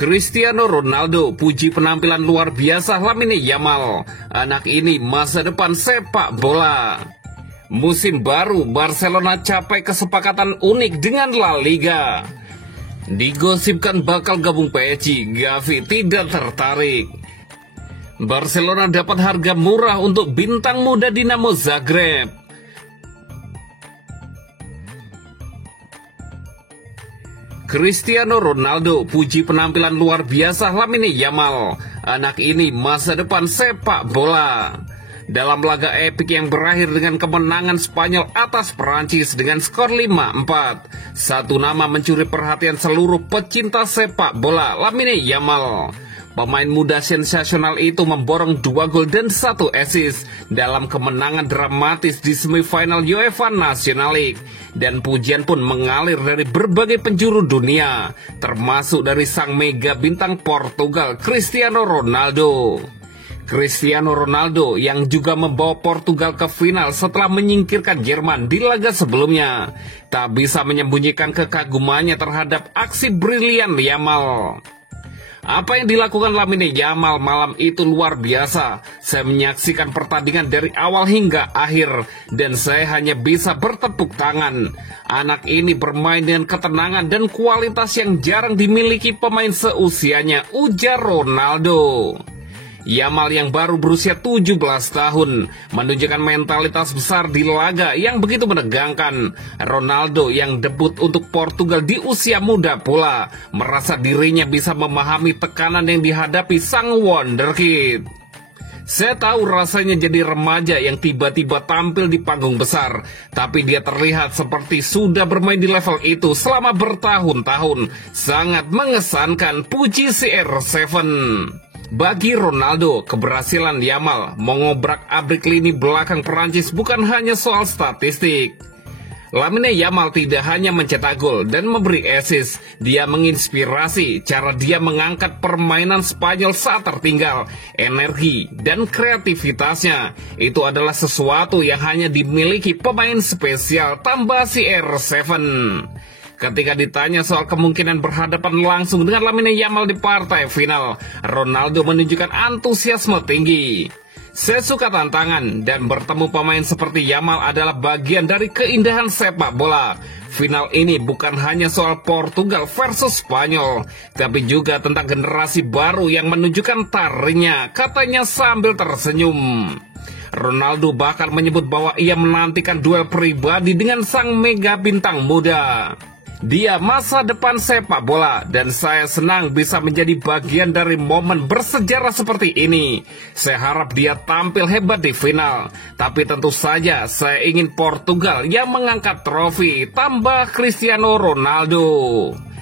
Cristiano Ronaldo puji penampilan luar biasa Lamine Yamal. Anak ini masa depan sepak bola. Musim baru, Barcelona capai kesepakatan unik dengan La Liga. Digosipkan bakal gabung PSG, Gavi tidak tertarik. Barcelona dapat harga murah untuk bintang muda Dinamo Zagreb. Cristiano Ronaldo puji penampilan luar biasa Lamine Yamal. Anak ini masa depan sepak bola. Dalam laga epik yang berakhir dengan kemenangan Spanyol atas Perancis dengan skor 5-4, satu nama mencuri perhatian seluruh pecinta sepak bola, Lamine Yamal. Pemain muda sensasional itu memborong 2 gol dan 1 assist dalam kemenangan dramatis di semifinal UEFA National League. Dan pujian pun mengalir dari berbagai penjuru dunia, termasuk dari sang mega bintang Portugal, Cristiano Ronaldo. Cristiano Ronaldo yang juga membawa Portugal ke final setelah menyingkirkan Jerman di laga sebelumnya, tak bisa menyembunyikan kekagumannya terhadap aksi brilian Yamal. Apa yang dilakukan Lamine Yamal malam itu luar biasa. Saya menyaksikan pertandingan dari awal hingga akhir, dan saya hanya bisa bertepuk tangan. Anak ini bermain dengan ketenangan dan kualitas yang jarang dimiliki pemain seusianya, ujar Ronaldo. Yamal yang baru berusia 17 tahun menunjukkan mentalitas besar di laga yang begitu menegangkan. Ronaldo yang debut untuk Portugal di usia muda pula merasa dirinya bisa memahami tekanan yang dihadapi sang wonderkid. Saya tahu rasanya jadi remaja yang tiba-tiba tampil di panggung besar, tapi dia terlihat seperti sudah bermain di level itu selama bertahun-tahun. Sangat mengesankan, puji CR7. Bagi Ronaldo, keberhasilan Yamal mengobrak-abrik lini belakang Perancis bukan hanya soal statistik. Lamine Yamal tidak hanya mencetak gol dan memberi assist, dia menginspirasi cara dia mengangkat permainan Spanyol saat tertinggal. Energi dan kreativitasnya itu adalah sesuatu yang hanya dimiliki pemain spesial, tambah CR7. Ketika ditanya soal kemungkinan berhadapan langsung dengan Lamine Yamal di partai final, Ronaldo menunjukkan antusiasme tinggi. Saya suka tantangan, dan bertemu pemain seperti Yamal adalah bagian dari keindahan sepak bola. Final ini bukan hanya soal Portugal versus Spanyol, tapi juga tentang generasi baru yang menunjukkan taringnya, katanya sambil tersenyum. Ronaldo bahkan menyebut bahwa ia menantikan duel pribadi dengan sang mega bintang muda. Dia masa depan sepak bola, dan saya senang bisa menjadi bagian dari momen bersejarah seperti ini. Saya harap dia tampil hebat di final, tapi tentu saja saya ingin Portugal yang mengangkat trofi, tambah Cristiano Ronaldo.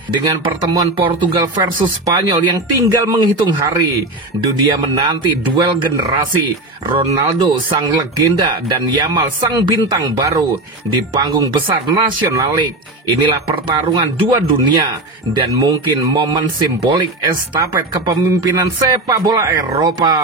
Dengan pertemuan Portugal versus Spanyol yang tinggal menghitung hari, dunia menanti duel generasi. Ronaldo sang legenda dan Yamal sang bintang baru di panggung besar National League. Inilah pertarungan dua dunia dan mungkin momen simbolik estafet kepemimpinan sepak bola Eropa.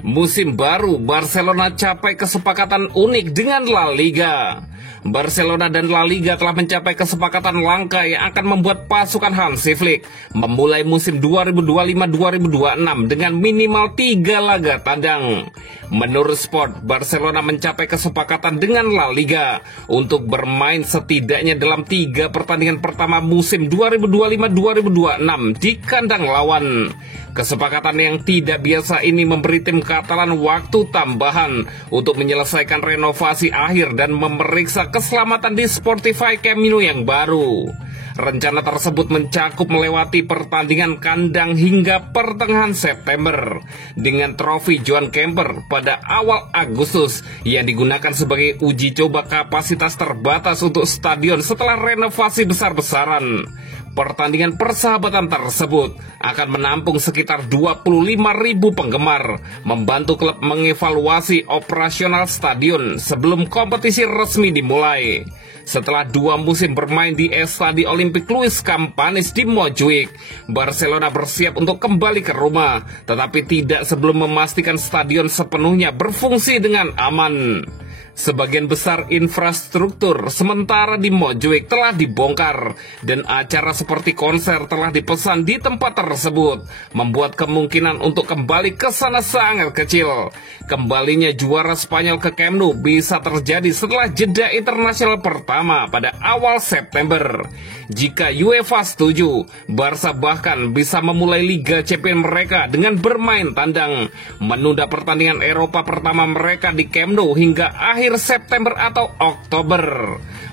Musim baru, Barcelona capai kesepakatan unik dengan La Liga. Barcelona dan La Liga telah mencapai kesepakatan langka yang akan membuat pasukan Hansi Flick memulai musim 2025-2026 dengan minimal 3 laga tandang. Menurut Sport, Barcelona mencapai kesepakatan dengan La Liga untuk bermain setidaknya dalam 3 pertandingan pertama musim 2025-2026 di kandang lawan. Kesepakatan yang tidak biasa ini memberi tim Katalan waktu tambahan untuk menyelesaikan renovasi akhir dan memeriksa keselamatan di Spotify Camp Nou yang baru. Rencana tersebut mencakup melewati pertandingan kandang hingga pertengahan September dengan trofi Joan Kemper pada awal Agustus yang digunakan sebagai uji coba kapasitas terbatas untuk stadion setelah renovasi besar-besaran. Pertandingan persahabatan tersebut akan menampung sekitar 25.000 penggemar, membantu klub mengevaluasi operasional stadion sebelum kompetisi resmi dimulai. Setelah 2 musim bermain di Estadi Olimpik Luis Campanis di Montjuic, Barcelona bersiap untuk kembali ke rumah, tetapi tidak sebelum memastikan stadion sepenuhnya berfungsi dengan aman. Sebagian besar infrastruktur sementara di Montjuic telah dibongkar dan acara seperti konser telah dipesan di tempat tersebut, membuat kemungkinan untuk kembali ke sana sangat kecil. Kembalinya juara Spanyol ke Camp Nou bisa terjadi setelah jeda internasional pertama pada awal September. Jika UEFA setuju, Barca bahkan bisa memulai Liga Champions mereka dengan bermain tandang, menunda pertandingan Eropa pertama mereka di Camp Nou hingga akhir September atau Oktober.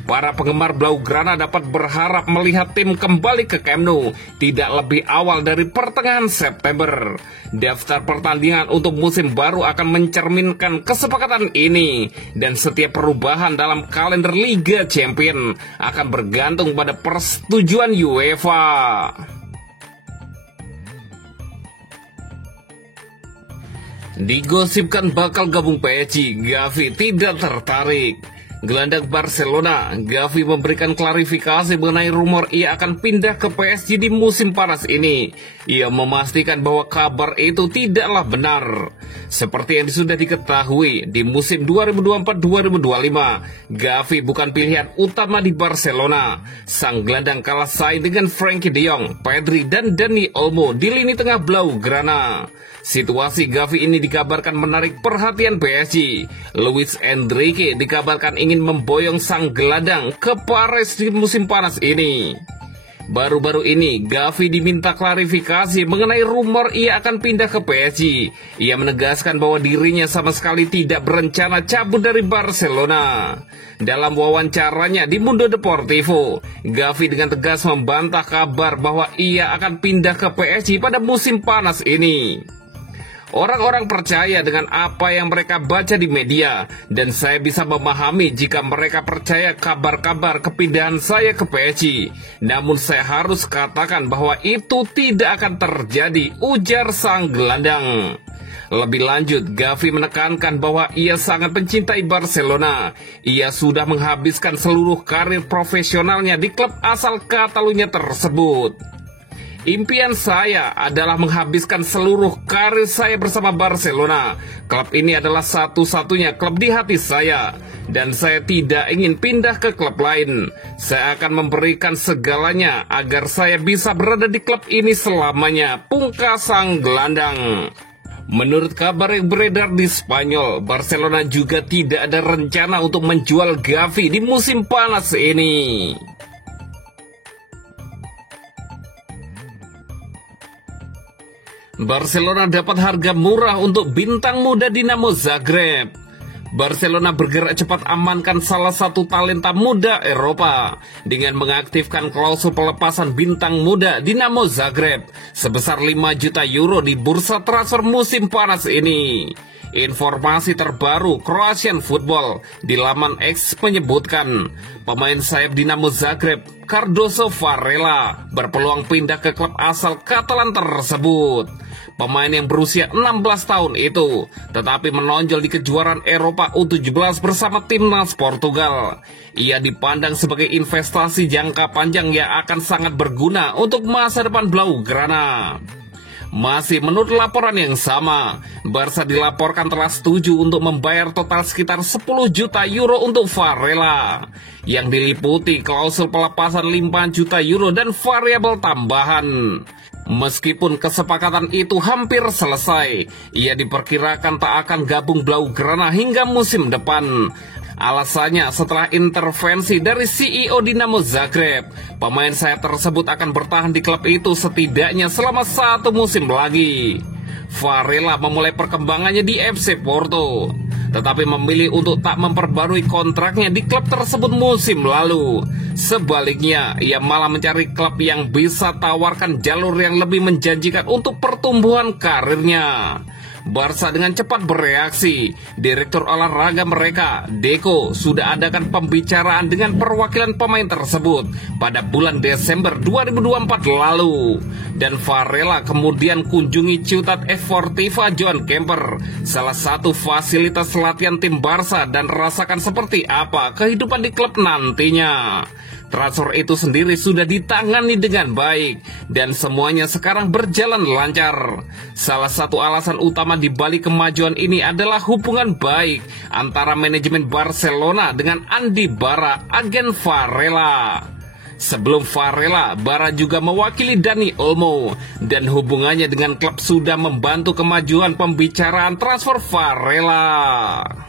Para penggemar Blaugrana dapat berharap melihat tim kembali ke Camp Nou tidak lebih awal dari pertengahan September. Daftar pertandingan untuk musim baru akan mencerminkan kesepakatan ini, dan setiap perubahan dalam kalender Liga Champions akan bergantung pada persetujuan UEFA. Digosipkan bakal gabung PSG, Gavi tidak tertarik. Gelandang Barcelona, Gavi memberikan klarifikasi mengenai rumor ia akan pindah ke PSG di musim panas ini. Ia memastikan bahwa kabar itu tidaklah benar. Seperti yang sudah diketahui, di musim 2024-2025, Gavi bukan pilihan utama di Barcelona. Sang gelandang kalah saing dengan Frenkie de Jong, Pedri, dan Dani Olmo di lini tengah Blaugrana. Situasi Gavi ini dikabarkan menarik perhatian PSG. Luis Enrique dikabarkan ingin memboyong sang gelandang ke Paris di musim panas ini. Baru-baru ini, Gavi diminta klarifikasi mengenai rumor ia akan pindah ke PSG. Ia menegaskan bahwa dirinya sama sekali tidak berencana cabut dari Barcelona. Dalam wawancaranya di Mundo Deportivo, Gavi dengan tegas membantah kabar bahwa ia akan pindah ke PSG pada musim panas ini. Orang-orang percaya dengan apa yang mereka baca di media, dan saya bisa memahami jika mereka percaya kabar-kabar kepindahan saya ke PSG. Namun saya harus katakan bahwa itu tidak akan terjadi, ujar sang gelandang. Lebih lanjut, Gavi menekankan bahwa ia sangat mencintai Barcelona. Ia sudah menghabiskan seluruh karir profesionalnya di klub asal Catalunya tersebut. Impian saya adalah menghabiskan seluruh karir saya bersama Barcelona. Klub ini adalah satu-satunya klub di hati saya, dan saya tidak ingin pindah ke klub lain. Saya akan memberikan segalanya agar saya bisa berada di klub ini selamanya, pungkas sang gelandang. Menurut kabar yang beredar di Spanyol, Barcelona juga tidak ada rencana untuk menjual Gavi di musim panas ini. Barcelona dapat harga murah untuk bintang muda Dinamo Zagreb. Barcelona bergerak cepat amankan salah satu talenta muda Eropa dengan mengaktifkan klausul pelepasan bintang muda Dinamo Zagreb sebesar 5 juta euro di bursa transfer musim panas ini. Informasi terbaru Croatian Football di laman X menyebutkan pemain sayap Dinamo Zagreb Cardoso Varela berpeluang pindah ke klub asal Catalan tersebut. Pemain yang berusia 16 tahun itu tetapi menonjol di kejuaraan Eropa U17 bersama timnas Portugal. Ia dipandang sebagai investasi jangka panjang yang akan sangat berguna untuk masa depan Blaugrana. Masih menurut laporan yang sama, Barca dilaporkan telah setuju untuk membayar total sekitar 10 juta euro untuk Varela, yang diliputi klausul pelepasan 5 juta euro dan variabel tambahan. Meskipun kesepakatan itu hampir selesai, ia diperkirakan tak akan gabung Blaugrana hingga musim depan. Alasannya, setelah intervensi dari CEO Dinamo Zagreb, pemain sayap tersebut akan bertahan di klub itu setidaknya selama 1 musim lagi. Varela memulai perkembangannya di FC Porto, tetapi memilih untuk tak memperbarui kontraknya di klub tersebut musim lalu. Sebaliknya, ia malah mencari klub yang bisa tawarkan jalur yang lebih menjanjikan untuk pertumbuhan karirnya. Barca dengan cepat bereaksi. Direktur olahraga mereka, Deco, sudah adakan pembicaraan dengan perwakilan pemain tersebut pada bulan Desember 2024 lalu. Dan Varela kemudian kunjungi Ciutat Esportiva Joan Kemper, salah satu fasilitas latihan tim Barca, dan rasakan seperti apa kehidupan di klub nantinya. Transfer itu sendiri sudah ditangani dengan baik dan semuanya sekarang berjalan lancar. Salah satu alasan utama di balik kemajuan ini adalah hubungan baik antara manajemen Barcelona dengan Andy Bara, agen Varela. Sebelum Varela, Bara juga mewakili Dani Olmo dan hubungannya dengan klub sudah membantu kemajuan pembicaraan transfer Varela.